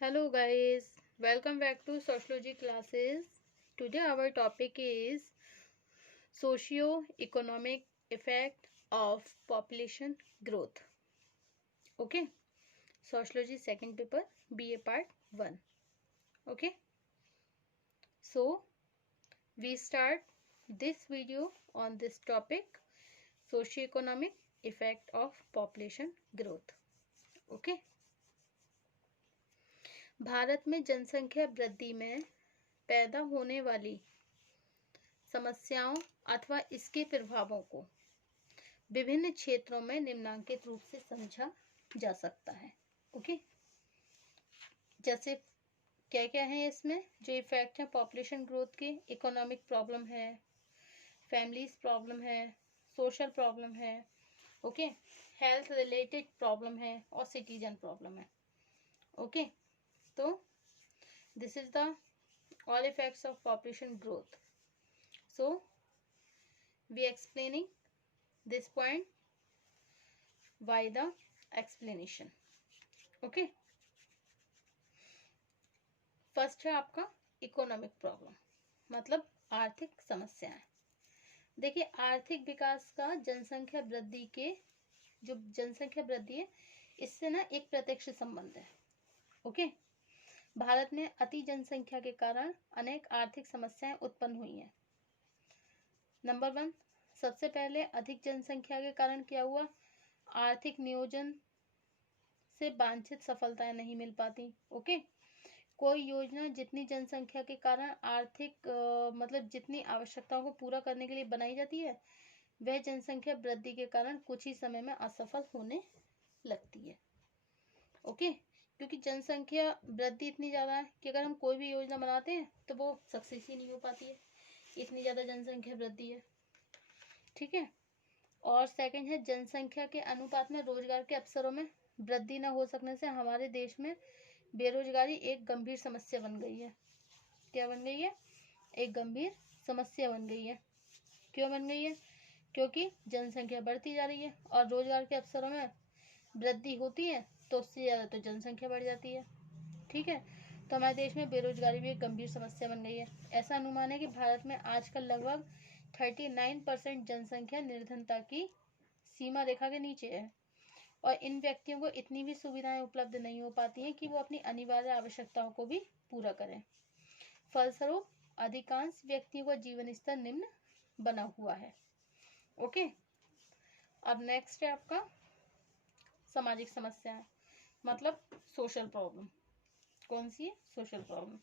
Hello guys, welcome back to sociology classes. Today our topic is socio-economic effect of population growth. Okay, sociology second paper BA part 1. Okay, so we start this video on this topic, socio-economic effect of population growth. Okay, Bharat में जनसंख्या वृद्धि में पैदा होने वाली समस्याओं अथवा इसके प्रभावों को विभिन्न क्षेत्रों में निम्नांकित रूप से समझा जा सकता है। ओके, जैसे क्या क्या है इसमें जो इफेक्ट है पॉपुलेशन ग्रोथ के। इकोनॉमिक प्रॉब्लम है, फैमिलीज प्रॉब्लम है, सोशल प्रॉब्लम है, ओके, हेल्थ रिलेटेड प्रॉब्लम है और सिटीजन प्रॉब्लम है। ओके, तो this is the all effects of population growth. So we explaining this point by the explanation. Okay, first है आपका economic problem, मतलब आर्थिक समस्याएं। देखिए, आर्थिक विकास का जनसंख्या वृद्धि के जो जनसंख्या वृद्धि है इससे ना एक प्रत्यक्ष संबंध है। ओके, भारत में अति जनसंख्या के कारण अनेक आर्थिक समस्याएं उत्पन्न हुई हैं। नंबर 1, सबसे पहले अधिक जनसंख्या के कारण क्या हुआ, आर्थिक नियोजन से वांछित सफलताएं नहीं मिल पाती। ओके, कोई योजना जितनी जनसंख्या के कारण आर्थिक मतलब जितनी आवश्यकताओं को पूरा करने के लिए बनाई जाती है वह जनसंख्या वृद्धि के कारण कुछ ही समय में असफल होने लगती है। ओके, क्योंकि जनसंख्या वृद्धि इतनी ज़्यादा है कि अगर हम कोई भी योजना बनाते हैं तो वो सक्सेस ही नहीं हो पाती है, इतनी ज़्यादा जनसंख्या वृद्धि है। ठीक है, और सेकंड है जनसंख्या के अनुपात में रोजगार के अवसरों में वृद्धि न हो सकने से हमारे देश में बेरोजगारी एक गंभीर समस्या बन गई है। क्या बन गई है? एक गंभीर समस्या बन गई है। क्यों बन गई है? क्योंकि जनसंख्या बढ़ती जा रही है और रोजगार के अवसरों में वृद्धि होती है तो उससे ज़्यादा तो जनसंख्या बढ़ जाती है। ठीक है, तो हमारे देश में बेरोजगारी भी एक गंभीर समस्या बन गई है। ऐसा अनुमान है कि भारत में आजकल लगभग 39% जनसंख्या निर्धनता की सीमा रेखा के नीचे है और इन व्यक्तियों को इतनी भी सुविधाएं उपलब्ध नहीं हो पाती हैं कि वो अपनी अनिवार्य आवश्यकताओं को भी पूरा करें। फलस्वरूप अधिकांश व्यक्तियों का जीवन स्तर निम्न बना हुआ है। ओके, अब नेक्स्ट है आपका सामाजिक समस्याएं, मतलब सोशल प्रॉब्लम। कौन सी है? Social problem.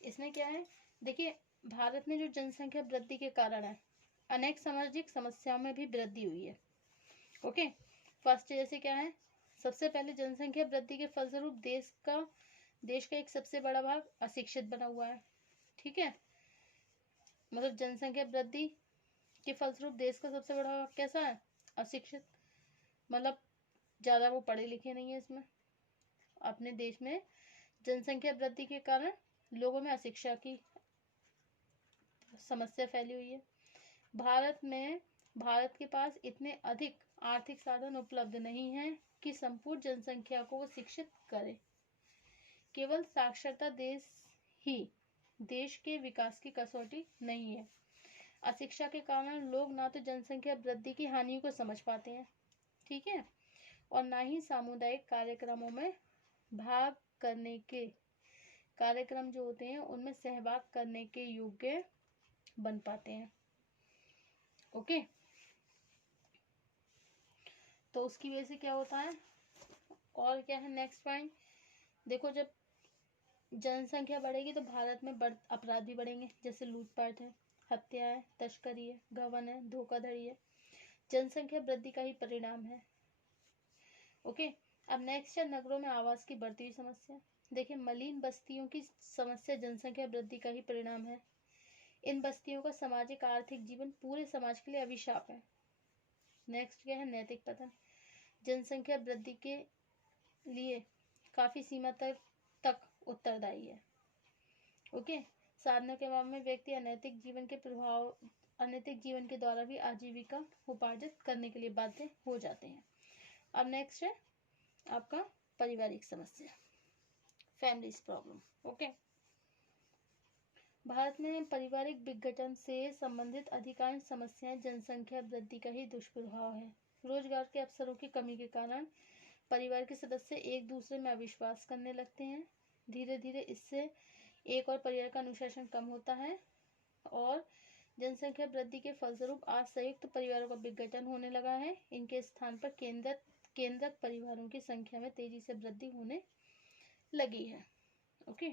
इसमें क्या है, देखिए, भारत में जो जनसंख्या वृद्धि के कारण है अनेक सामाजिक समस्याओं में भी वृद्धि हुई है। ओके, फर्स्ट जैसे क्या है, सबसे पहले जनसंख्या वृद्धि के फलस्वरूप देश का एक सबसे बड़ा भाग अशिक्षित बना हुआ है। ठीक है, मतलब जनसंख्या वृद्धि के फलस्वरूप देश का सबसे बड़ा भाग कैसा है? अशिक्षित, मतलब ज़्यादा वो पढ़े लिखे नहीं है। इसमें अपने देश में जनसंख्या वृद्धि के कारण लोगों में अशिक्षा की समस्या फैली हुई है। भारत के पास इतने अधिक आर्थिक साधन उपलब्ध नहीं हैं कि संपूर्ण जनसंख्या को वो शिक्षित करे। केवल साक्षरता ही देश के विकास की कसौटी नहीं है। अशिक्षा के कारण लोग ना तो जनसंख्या वृद्धि की हानियों को समझ पाते हैं, ठीक है, और ना ही सामुदायिक कार्यक्रमों में भाग करने के कार्यक्रम जो होते हैं उनमें सहभाग करने के योग्य बन पाते हैं। ओके, तो उसकी वजह से क्या होता है और क्या है नेक्स्ट पॉइंट, देखो, जब जनसंख्या बढ़ेगी तो भारत में अपराध भी बढ़ेंगे, जैसे लूटपाट है, हत्या है, तस्करी है, गबन है, धोखाधड़ी है, जनसंख्या वृद्धि का ही परिणाम है। ओके, अब नेक्स्ट है नगरों में आवास की बढ़ती हुई समस्या। देखिए, मलिन बस्तियों की समस्या जनसंख्या वृद्धि का ही परिणाम है। इन बस्तियों का सामाजिक आर्थिक जीवन पूरे समाज के लिए अभिशाप है। नेक्स्ट क्या है, नैतिक पतन। जनसंख्या वृद्धि के लिए काफी सीमा तक उत्तरदायी है। ओके, साधनों के अभाव में व्यक्ति अनैतिक जीवन के द्वारा भी आजीविका उपार्जित करने के लिए बाध्य हो जाते हैं। अब नेक्स्ट है आपका पारिवारिक समस्या, फैमिलीज प्रॉब्लम। ओके, भारत में पारिवारिक विघटन से संबंधित अधिकांश समस्याएं जनसंख्या वृद्धि का ही दुष्प्रभाव है। रोजगार के अवसरों की कमी के कारण परिवार के सदस्य एक दूसरे में अविश्वास करने लगते हैं। धीरे धीरे इससे एक और परिवार का अनुशासन कम होता है और जनसंख्या वृद्धि के फलस्वरूप आज संयुक्त परिवारों का विघटन होने लगा है। इनके स्थान पर केंद्रक परिवारों की संख्या में तेजी से वृद्धि होने लगी है। ओके,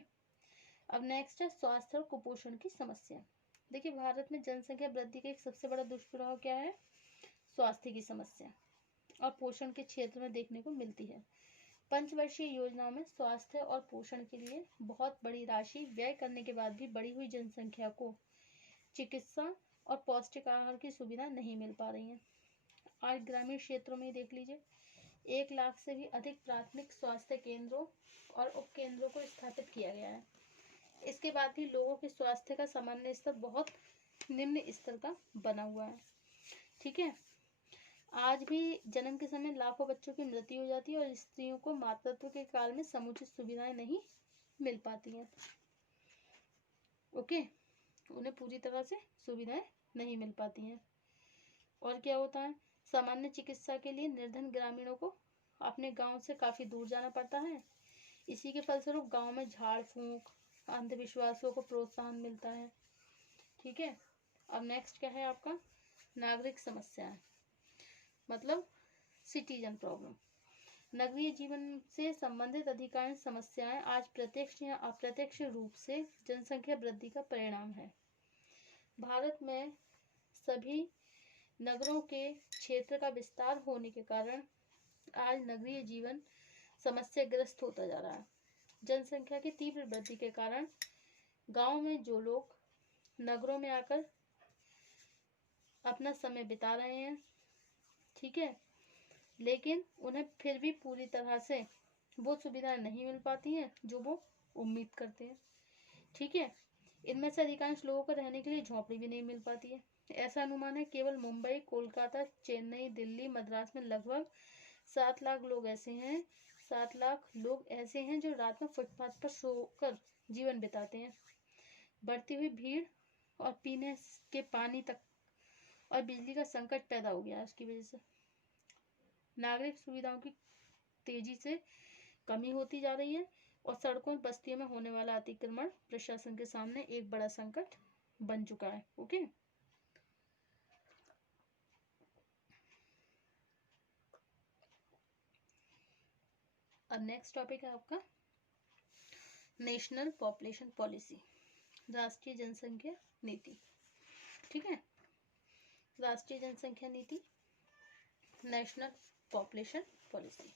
अब नेक्स्ट है स्वास्थ्य और कुपोषण की समस्या। देखिए, भारत में जनसंख्या वृद्धि का एक सबसे बड़ा दुष्प्रभाव क्या है? स्वास्थ्य की समस्या और पोषण के क्षेत्र में देखने को मिलती है। पंचवर्षीय योजनाओं में स्वास्थ्य और पोषण के लिए बहुत बड़ी राशि व्यय करने के बाद भी बढ़ी हुई जनसंख्या को चिकित्सा और पौष्टिक आहार की सुविधा नहीं मिल पा रही है। आज ग्रामीण क्षेत्रों में देख लीजिए, 1 लाख से भी अधिक प्राथमिक स्वास्थ्य केंद्रों और उपकेंद्रों को स्थापित किया गया है। इसके बाद भी लोगों के स्वास्थ्य का सामान्य स्तर बहुत निम्न स्तर का बना हुआ है। ठीक है, आज भी जन्म के समय लाखों बच्चों की मृत्यु हो जाती है और स्त्रियों को मातृत्व के काल में समुचित सुविधाएं नहीं मिल पाती हैं। ओके, उन्हें पूरी तरह से सुविधाएं नहीं मिल पाती हैं। और क्या होता है, सामान्य चिकित्सा के लिए निर्धन ग्रामीणों को अपने गांव से काफी दूर जाना पड़ता है। इसी के फलस्वरूप गांव में झाड़ फूंक, अंधविश्वासों को प्रोत्साहन मिलता है। ठीक है, अब नेक्स्ट क्या है आपका? नागरिक समस्याएं, मतलब सिटीजन प्रॉब्लम। नगरीय जीवन से संबंधित अधिकांश समस्याएं आज प्रत्यक्ष या अप्रत्यक्ष रूप से जनसंख्या वृद्धि का परिणाम है। भारत में सभी नगरों के क्षेत्र का विस्तार होने के कारण आज नगरीय जीवन समस्याग्रस्त होता जा रहा है। जनसंख्या की तीव्र वृद्धि के कारण गांव में जो लोग नगरों में आकर अपना समय बिता रहे हैं, ठीक है, लेकिन उन्हें फिर भी पूरी तरह से वो सुविधाएं नहीं मिल पाती हैं जो वो उम्मीद करते हैं। ठीक है, इनमें से अधिकांश लोगों को रहने के लिए झोपड़ी भी नहीं मिल पाती है। ऐसा अनुमान है केवल मुंबई, कोलकाता, चेन्नई, दिल्ली, मद्रास में लगभग 7 लाख लोग ऐसे हैं 7 लाख लोग ऐसे हैं जो रात में फुटपाथ पर सोकर जीवन बिताते हैं। बढ़ती हुई भीड़ और पीने के पानी तक और बिजली का संकट पैदा हो गया है उसकी वजह से। नागरिक सुविधाओं की तेजी से कमी होती जा रही है और सड़कों बस्तियों में होने वाला अतिक्रमण प्रशासन के सामने एक बड़ा संकट बन चुका है। ओके, अब नेक्स्ट टॉपिक है आपका नेशनल पॉपुलेशन पॉलिसी, राष्ट्रीय जनसंख्या नीति। ठीक है, राष्ट्रीय जनसंख्या नीति, नेशनल पॉपुलेशन पॉलिसी।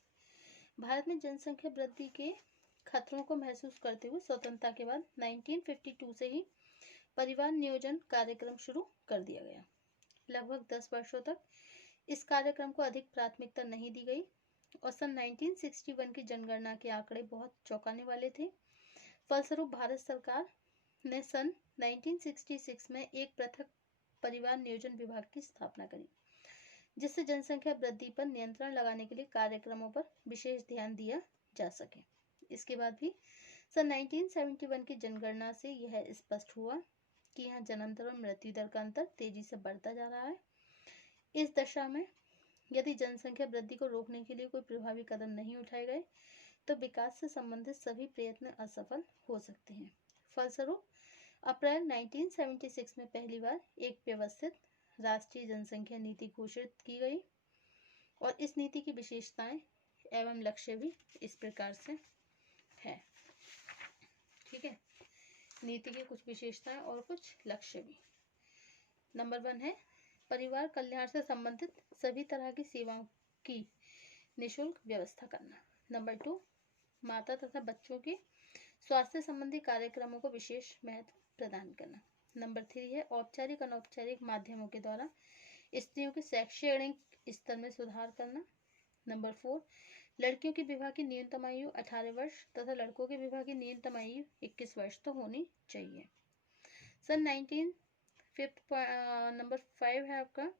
भारत में जनसंख्या वृद्धि के खतरों को महसूस करते हुए स्वतंत्रता के बाद 1952 से ही परिवार नियोजन कार्यक्रम शुरू कर दिया गया। लगभग 10 वर्षों तक इस कार्यक्रम को अधिक प्राथमिकता नहीं दी गई और सन 1961 की जनगणना के आंकड़े बहुत चौंकाने वाले थे। फलस्वरूप भारत सरकार ने सन 1966 में एक पृथक परिवार नियोजन विभाग की स्थापना करी, जिससे जनसंख्या वृद्धि पर नियंत्रण लगाने के लिए कार्यक्रमों पर विशेष ध्यान दिया जा सके। इसके बाद भी सन 1971 की जनगणना से यह स्पष्ट हुआ कि यहाँ जन्म दर और मृत्यु दर का अंतर तेजी से बढ़ता जा रहा है। इस दशा में यदि जनसंख्या वृद्धि को रोकने के लिए कोई प्रभावी कदम नहीं उठाए गए तो विकास से संबंधित सभी प्रयत्न असफल हो सकते हैं। फलस्वरूप अप्रैल 1976 में पहली बार एक व्यवस्थित राष्ट्रीय जनसंख्या नीति घोषित की गई और इस नीति की विशेषताएं एवं लक्ष्य भी इस प्रकार से है। ठीक है, नीति की कुछ विशेषताएं और कुछ लक्ष्य भी। नंबर 1 है परिवार कल्याण से संबंधित सभी तरह की सेवाओं की निःशुल्क व्यवस्था करना। नंबर 2 माता तथा बच्चों के स्वास्थ्य संबंधी कार्यक्रमों को विशेष महत्व प्रदान करना। नंबर 3 है औपचारिक अनौपचारिक माध्यमों के द्वारा स्त्रियों के शैक्षणिक स्तर में सुधार करना। नंबर 4 लड़कियों के विवाह की न्यूनतम आयु 18 वर्ष तथा लड़कों के विवाह की न्यूनतम आयु 21 वर्ष तो होनी चाहिए। सन 19 नंबर 5 है आपका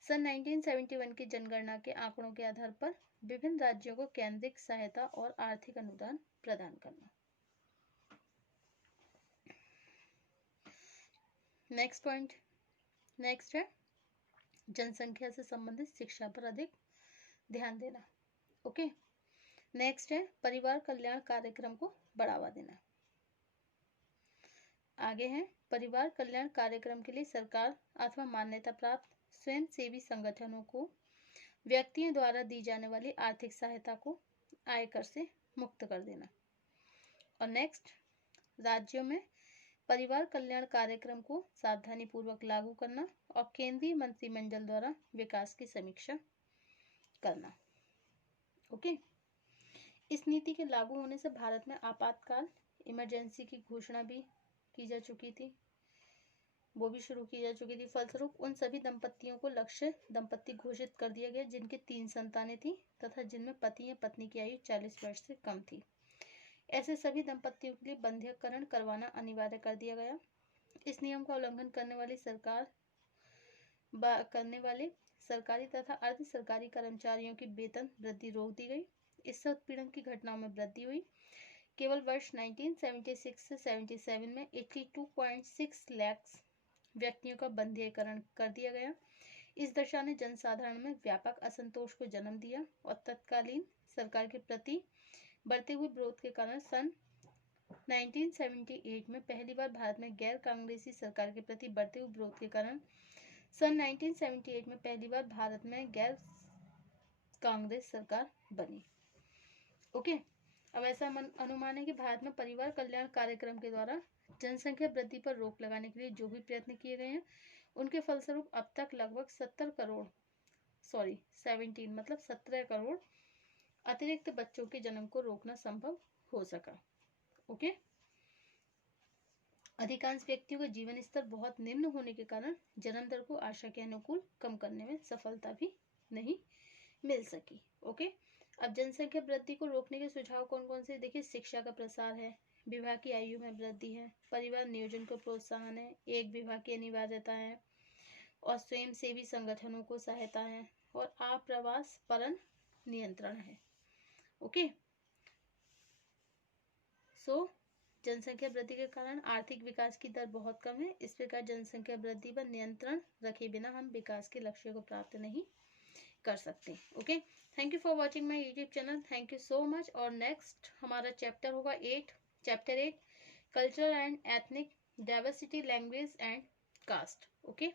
सन 1971 की जनगणना के आंकड़ों के आधार पर विभिन्न राज्यों को केंद्रीय सहायता और आर्थिक अनुदान प्रदान करना। नेक्स्ट पॉइंट, नेक्स्ट है जनसंख्या से संबंधित शिक्षा पर अधिक ध्यान देना। ओके, नेक्स्ट है परिवार कल्याण कार्यक्रम को बढ़ावा देना। आगे है परिवार कल्याण कार्यक्रम के लिए सरकार अथवा मान्यता प्राप्त स्वयं सेवी संगठनों को व्यक्तियों द्वारा दी जाने वाली आर्थिक सहायता को आयकर से मुक्त कर देना। और नेक्स्ट, राज्यों में परिवार कल्याण कार्यक्रम को सावधानी पूर्वक लागू करना और केंद्रीय मंत्रिमंडल द्वारा विकास की समीक्षा करना। ओके, इस नीति के लागू होने से भारत में आपातकाल इमरजेंसी की घोषणा भी की जा चुकी थी, वो भी शुरू की जा चुकी थी। फलस्वरूप उन सभी दंपत्तियों को लक्ष्य दंपत्ति घोषित कर दिया गया जिनके 3 संतानें थी तथा जिनमें पति या पत्नी की आयु 40 वर्ष से कम थी। ऐसे सभी दंपत्तियों के लिए बंध्यकरण करवाना अनिवार्य कर दिया गया। इस नियम का उल्लंघन करने वाले सरकारी तथा अर्ध सरकारी कर्मचारियों की वेतन वृद्धि रोक दी गई। इससे उत्पीड़न की घटनाओं में वृद्धि हुई। केवल वर्ष 1976 से 77 में 82.6 लाख व्यक्तियों का बंध्यकरण कर दिया गया। इस दशा ने जनसाधारण में व्यापक असंतोष को जन्म दिया और तत्कालीन सरकार के प्रति बढ़ते हुए विरोध के कारण सन 1978 में पहली बार भारत में गैर कांग्रेसी सरकार के प्रति बढ़ते हुए विरोध के कारण सन 1978 में पहली बार भारत में गैर कांग्रेस सरकार बनी। ओके, अब ऐसा अनुमान है कि भारत में परिवार कल्याण कार्यक्रम के द्वारा जनसंख्या वृद्धि पर रोक लगाने के लिए जो भी प्रयत्न किए गए हैं उनके फलस्वरूप अब तक लगभग 17 करोड़ अतिरिक्त बच्चों के जन्म को रोकना संभव हो सका। ओके, अधिकांश व्यक्तियों का जीवन स्तर बहुत निम्न होने के कारण जन्म दर को आशा के अनुकूल कम करने में सफलता भी नहीं मिल सकी। ओके, अब जनसंख्या वृद्धि को रोकने के सुझाव कौन कौन से? देखिए, शिक्षा का प्रसार है, विवाह की आयु में वृद्धि है, परिवार नियोजन को प्रोत्साहन है, एक विवाह की अनिवार्यता है और स्वयं सेवी संगठनों को सहायता है और आप्रवास परन नियंत्रण है। ओके, जनसंख्या वृद्धि के कारण आर्थिक विकास की दर बहुत कम है। इस प्रकार जनसंख्या वृद्धि पर नियंत्रण रखे बिना हम विकास के लक्ष्य को प्राप्त नहीं कर सकते। Okay, thank you for watching my YouTube channel, thank you so much. और नेक्स्ट हमारा चैप्टर होगा chapter 8 cultural and ethnic diversity, language and caste. Okay.